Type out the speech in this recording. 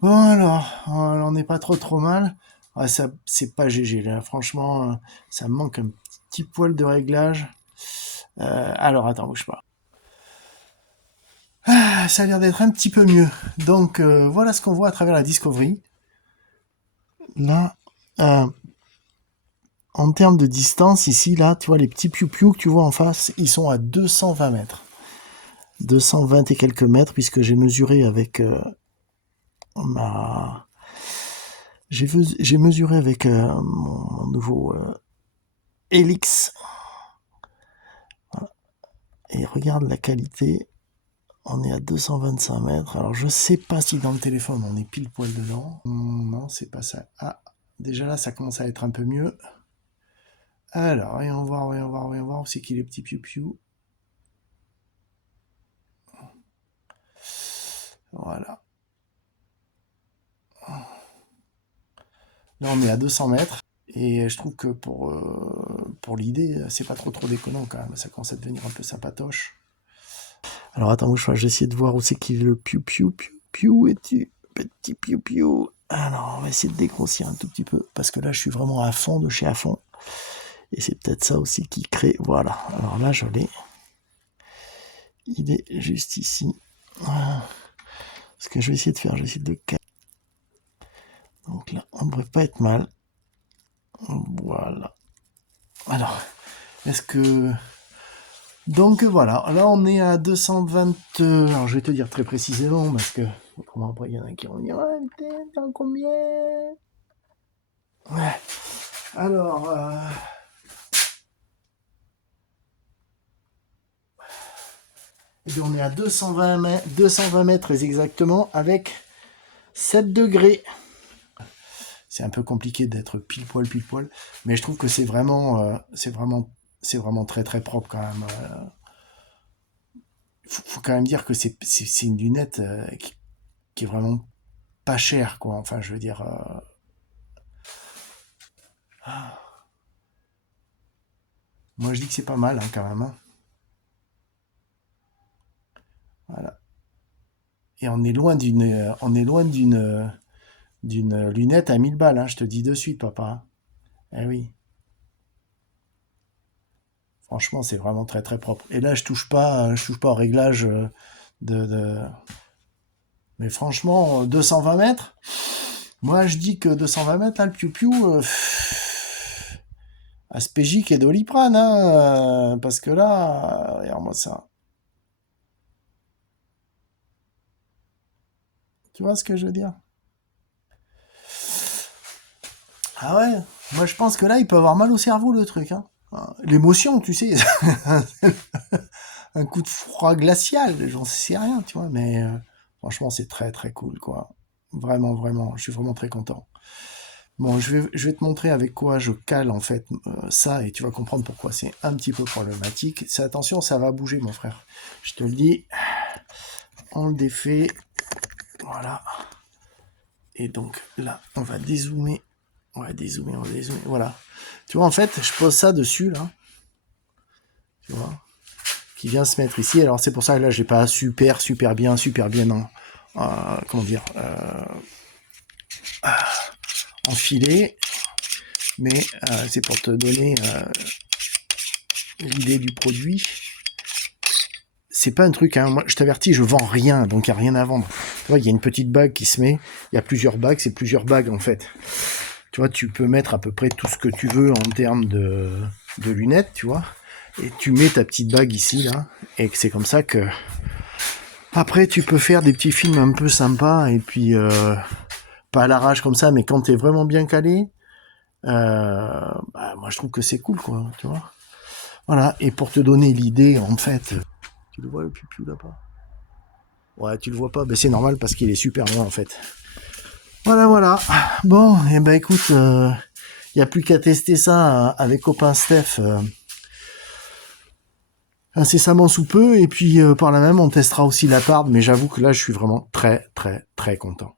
Bon alors, on n'est pas trop mal. Ah, ça, c'est pas GG là. Franchement, ça me manque un petit poil de réglage. Alors attends, bouge pas. Ah, ça a l'air d'être un petit peu mieux. Donc voilà ce qu'on voit à travers la Discovery. Là, euh, en termes de distance, ici, là, tu vois les petits piou-piou que tu vois en face, ils sont à 220 mètres. 220 et quelques mètres, puisque j'ai mesuré avec ma... J'ai mesuré avec mon nouveau Helix. Et regarde la qualité, on est à 225 mètres. Alors je sais pas si dans le téléphone on est pile poil dedans. Non, c'est pas ça. Ah, déjà là ça commence à être un peu mieux. Alors, voyons voir où c'est qu'il est petit piou-piou. Voilà. Là on est à 200 mètres. Et je trouve que pour l'idée, c'est pas trop déconnant quand même. Ça commence à devenir un peu sympatoche. Alors attends, je vais essayer de voir où c'est qu'il est le piou-piou. Es-tu petit piou-piou? Alors on va essayer de dégrossir un tout petit peu. Parce que là je suis vraiment à fond de chez à fond. Et c'est peut-être ça aussi qui crée... Voilà. Alors là je l'ai. Il est juste ici. Ce que je vais essayer de faire, je vais essayer de le caler. Donc là, on ne devrait pas être mal. Voilà. Alors, est-ce que... Donc voilà, là on est à 220... Alors je vais te dire très précisément, parce que autrement après il y en a qui vont dire ouais, t'es en combien? Ouais. Alors, eh bien, on est à 220 mètres exactement, avec 7 degrés. C'est un peu compliqué d'être pile poil, mais je trouve que c'est vraiment très propre quand même. Faut quand même dire que c'est une lunette qui est vraiment pas chère, quoi. Enfin, je veux dire, moi je dis que c'est pas mal hein, quand même, hein. Voilà. Et on est loin d'une lunette à 1000 balles, hein, je te dis de suite, papa. Eh oui, franchement, c'est vraiment très propre. Et là, je touche pas au réglage de... Mais franchement, 220 mètres, moi je dis que 220 mètres, là, le piou-piou, Aspégique et Doliprane, hein, parce que là, regarde-moi ça. Tu vois ce que je veux dire? Ah ouais, moi je pense que là, il peut avoir mal au cerveau, le truc, hein. L'émotion, tu sais, un coup de froid glacial, j'en sais rien, tu vois, mais franchement, c'est très cool, quoi. Vraiment, je suis vraiment très content. Bon, je vais te montrer avec quoi je cale en fait ça et tu vas comprendre pourquoi c'est un petit peu problématique. C'est attention, ça va bouger, mon frère. Je te le dis, on le défait, voilà. Et donc là, on va dézoomer, voilà. Tu vois, en fait, je pose ça dessus là, tu vois, qui vient se mettre ici. Alors c'est pour ça que là, j'ai pas super bien, comment dire, enfilé, mais c'est pour te donner l'idée du produit. C'est pas un truc, hein. Moi, je t'avertis, je vends rien, donc il n'y a rien à vendre. Tu vois, il y a une petite bague qui se met, il y a plusieurs bagues, c'est plusieurs bagues en fait. Tu vois, tu peux mettre à peu près tout ce que tu veux en termes de lunettes, tu vois. Et tu mets ta petite bague ici, là, et c'est comme ça que... Après, tu peux faire des petits films un peu sympas, et puis, pas à l'arrache comme ça, mais quand t'es vraiment bien calé, bah, moi je trouve que c'est cool, quoi, tu vois. Voilà, et pour te donner l'idée, en fait... Tu le vois le pupiou là-bas? Ouais, tu le vois pas, ben c'est normal parce qu'il est super loin en fait. Voilà. Bon, et ben écoute, il y a plus qu'à tester ça avec copain Steph incessamment sous peu, et puis par là même on testera aussi la part, mais j'avoue que là je suis vraiment très content.